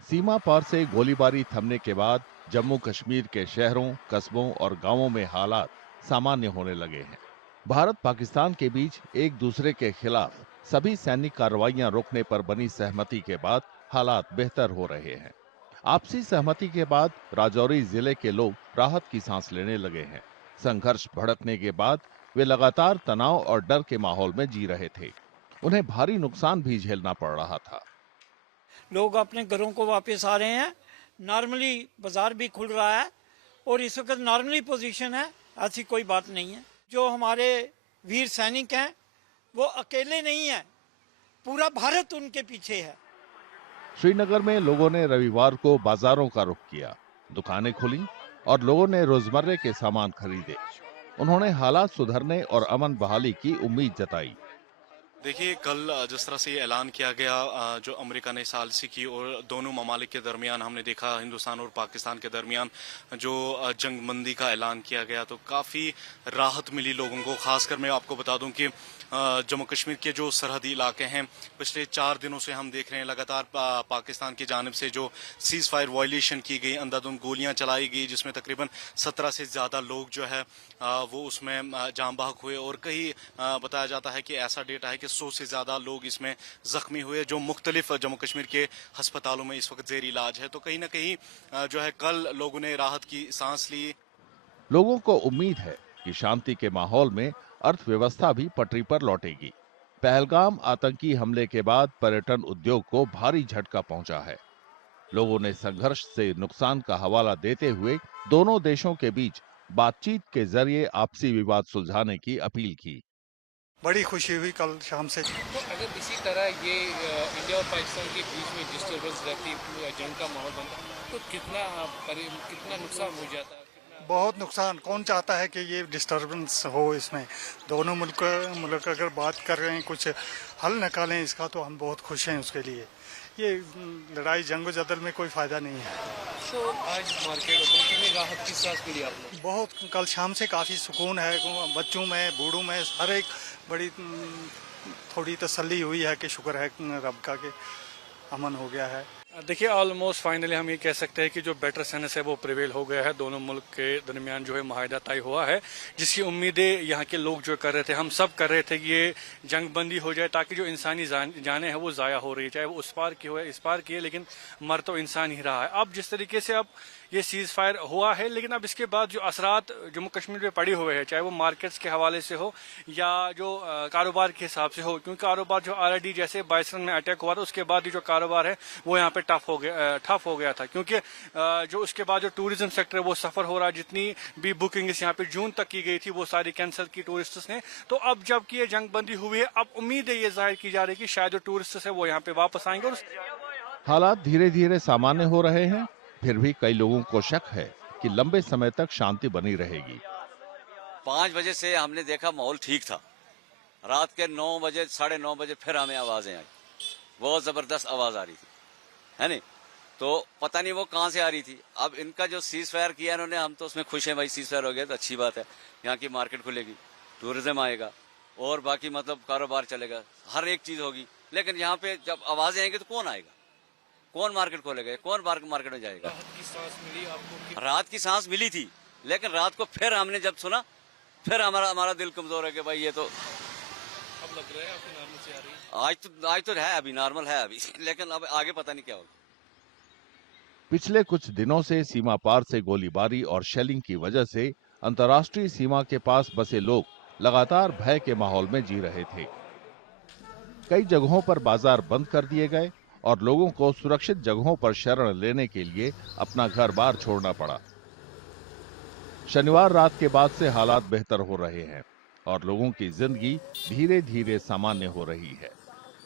सीमा पार से गोलीबारी थमने के बाद जम्मू कश्मीर के शहरों, कस्बों और गांवों में हालात सामान्य होने लगे हैं। भारत पाकिस्तान के बीच एक दूसरे के खिलाफ सभी सैनिक कार्रवाइयां रोकने पर बनी सहमति के बाद हालात बेहतर हो रहे हैं। आपसी सहमति के बाद राजौरी जिले के लोग राहत की सांस लेने लगे हैं। संघर्ष भड़कने के बाद वे लगातार तनाव और डर के माहौल में जी रहे थे। उन्हें भारी नुकसान भी झेलना पड़ रहा था। लोग अपने घरों को वापस आ रहे हैं। नॉर्मली बाजार भी खुल रहा है और इस वक्त नॉर्मली पोजीशन है, ऐसी कोई बात नहीं है। जो हमारे वीर सैनिक हैं वो अकेले नहीं हैं, पूरा भारत उनके पीछे है। श्रीनगर में लोगों ने रविवार को बाजारों का रुख किया, दुकानें खुली और लोगों ने रोजमर्रे के सामान खरीदे। उन्होंने हालात सुधरने और अमन बहाली की उम्मीद जताई। देखिए, कल जिस तरह से ये ऐलान किया गया जो अमेरिका ने सालिसी की और दोनों ममालिक के दरमियान हमने देखा, हिंदुस्तान और पाकिस्तान के दरमियान जो जंगबंदी का ऐलान किया गया, तो काफ़ी राहत मिली लोगों को। खासकर मैं आपको बता दूं कि जम्मू कश्मीर के जो सरहदी इलाके हैं, पिछले 4 दिनों से हम देख रहे हैं लगातार पाकिस्तान की जानिब से जो सीज फायर वायलेशन की गई, अंधाधुंध गोलियां चलाई गई, जिसमें तकरीबन 17 से ज़्यादा लोग जो है वो उसमें जाम बहक हुए। और कहीं बताया जाता है कि ऐसा डेटा है कि 100 से ज्यादा लोग इसमें जख्मी हुए, जो मुख्तलिफ जम्मू कश्मीर के अस्पतालों में इस वक्त जेर इलाज है। तो कहीं ना कहीं जो है कल लोगों ने राहत की सांस ली। लोगों को उम्मीद है कि शांति के माहौल में अर्थव्यवस्था भी पटरी पर लौटेगी। पहलगाम आतंकी हमले के बाद पर्यटन उद्योग को भारी झटका पहुंचा है। लोगों ने संघर्ष से नुकसान का हवाला देते हुए दोनों देशों के बीच बातचीत के जरिए आपसी विवाद सुलझाने की अपील की। बड़ी खुशी हुई कल शाम से। तो अगर इसी तरह ये इंडिया और पाकिस्तान के बीच में डिस्टर्बेंस रहती, जंग का माहौल बनता, तो कितना नुकसान हो जाता है? बहुत नुकसान। कौन चाहता है कि ये डिस्टर्बेंस हो इसमें। दोनों मुल्क अगर बात कर रहे हैं, कुछ हल निकालें इसका, तो हम बहुत खुश हैं उसके लिए। ये लड़ाई जंग जदल में कोई फायदा नहीं है। तो आज मार्केट में कितनी राहत की सांस मिली आपको? बहुत, कल शाम से काफ़ी सुकून है। बच्चों में, बूढ़ों में, हर एक बड़ी थोड़ी तसल्ली हुई है कि शुक्र है रब का कि अमन हो गया है। देखिए, ऑलमोस्ट फाइनली हम ये कह सकते हैं कि जो बेटर सेनेस है वो प्रिवेल हो गया है। दोनों मुल्क के दरमियान जो है माहिदा तय हुआ है, जिसकी उम्मीदें यहाँ के लोग जो कर रहे थे, हम सब कर रहे थे कि ये जंग बंदी हो जाए, ताकि जो इंसानी जानें हैं वो ज़ाया हो रही है, चाहे वो उस पार की हो या इस पार की है, लेकिन मर तो इंसान ही रहा है। अब जिस तरीके से अब ये सीज फायर हुआ है, लेकिन अब इसके बाद जो असरात जम्मू कश्मीर में पड़ी हुए हैं, चाहे वो मार्केट्स के हवाले से हो या जो कारोबार के हिसाब से हो, क्योंकि कारोबार जो ऑलरेडी जैसे बाइसन में अटैक हुआ था, उसके बाद जो कारोबार है वो यहाँ पे ठप हो गया था, क्योंकि जो उसके बाद जो टूरिज्म सेक्टर है वो सफर हो रहा है। जितनी भी बुकिंग यहाँ पे जून तक की गई थी वो सारी कैंसिल की टूरिस्ट्स ने। तो अब जबकि ये जंग बंदी हुई है, अब उम्मीद है ये जाहिर की जा रही है कि शायद जो टूरिस्ट्स है वो यहाँ पे वापस आएंगे। और हालात धीरे धीरे सामान्य हो रहे हैं, फिर भी कई लोगों को शक है कि लंबे समय तक शांति बनी रहेगी। 5 बजे से हमने देखा माहौल ठीक था। रात के 9 बजे, 9:30 बजे फिर हमें आवाजें आई, बहुत जबरदस्त आवाज आ रही थी, है नहीं? तो पता नहीं वो कहाँ से आ रही थी। अब इनका जो सीज फायर किया इन्होंने, हम तो उसमें खुश हैं भाई, सीज फायर हो गया तो अच्छी बात है। यहाँ की मार्केट खुलेगी, टूरिज्म आएगा और बाकी मतलब कारोबार चलेगा, हर एक चीज होगी। लेकिन यहाँ पे जब आवाजें आएंगी तो कौन आएगा, कौन मार्केट खोलेगा, कौन मार्केट में जाएगा? राहत की सांस मिली आपको? रात की सांस मिली थी, लेकिन रात को फिर हमने जब सुना, फिर हमारा दिल कमजोर है कि भाई ये तो अब लग रहा है आपको नॉर्मल से आ रही है। आज तो है, अभी नॉर्मल है अभी, लेकिन अब आगे पता नहीं क्या होगा। पिछले कुछ दिनों से सीमा पार से गोलीबारी और शेलिंग की वजह से अंतर्राष्ट्रीय सीमा के पास बसे लोग लगातार भय के माहौल में जी रहे थे। कई जगहों पर बाजार बंद कर दिए गए और लोगों को सुरक्षित जगहों पर शरण लेने के लिए अपना घर बार छोड़ना पड़ा। शनिवार रात के बाद से हालात बेहतर हो रहे हैं और लोगों की जिंदगी धीरे धीरे सामान्य हो रही है।